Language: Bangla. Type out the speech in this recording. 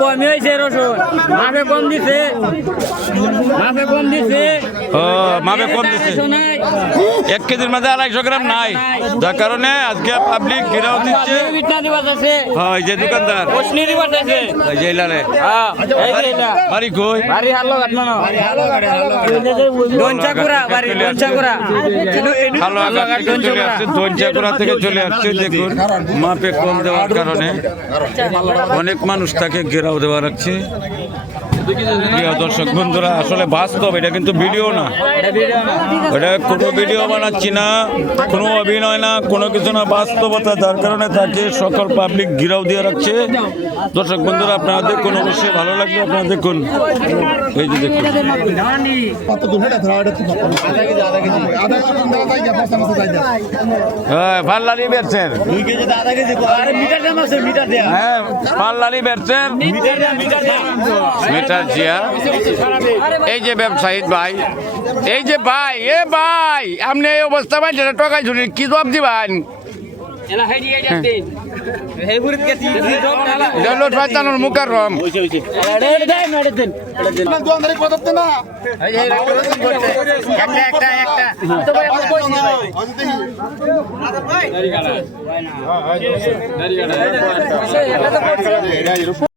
কমই হয়েছে রসুন মাপে কম দিছে মাপে কম দিছে মাপে কম দিছে 1 কেজির মধ্যে 250 গ্রাম নাই যার কারণে আজকে পাবলিক ঘেরাও দিচ্ছে এই যে দোকানদার এই যে লালে বাড়ি কই বাড়ি হাল্লো কাটমানো দনচাকুরা বাড়ি দনচাকুরা ভালো চলে আসছে দনচাকুরা থেকে চলে আসছে দেখুন মাপে কম দেওয়ার কারণে অনেক মানুষ তাকে ঘেরাও দেওয়া রাখছে। প্রিয় দর্শক বন্ধুরা আসলে বাস্তব, এটা কিন্তু ভিডিও না, এটা কোনো ভিডিও বানাচ্ছি না, কোনো অভিনয় না, কোনো কিছু না, বাস্তবতা। যার কারণে তাকে সকল পাবলিক ঘিরাও দিয়ে রাখছে। দর্শক বন্ধুরা আপনারা দেখুন, অবশ্যই ভালো লাগবে, আপনারা দেখুন। এই যে দেখুন পাল্লারি বেরছেন, হ্যাঁ পাল্লারি বেরছেন মিটার জিয়া। এই যে ব্যবসায়ী ভাই, এই যে ভাই, এ ভাই আপনি এই অবস্থা ভাই যেটা টকাই ঝুড়ি কি জবাব দিবেন? মুকাররম একটা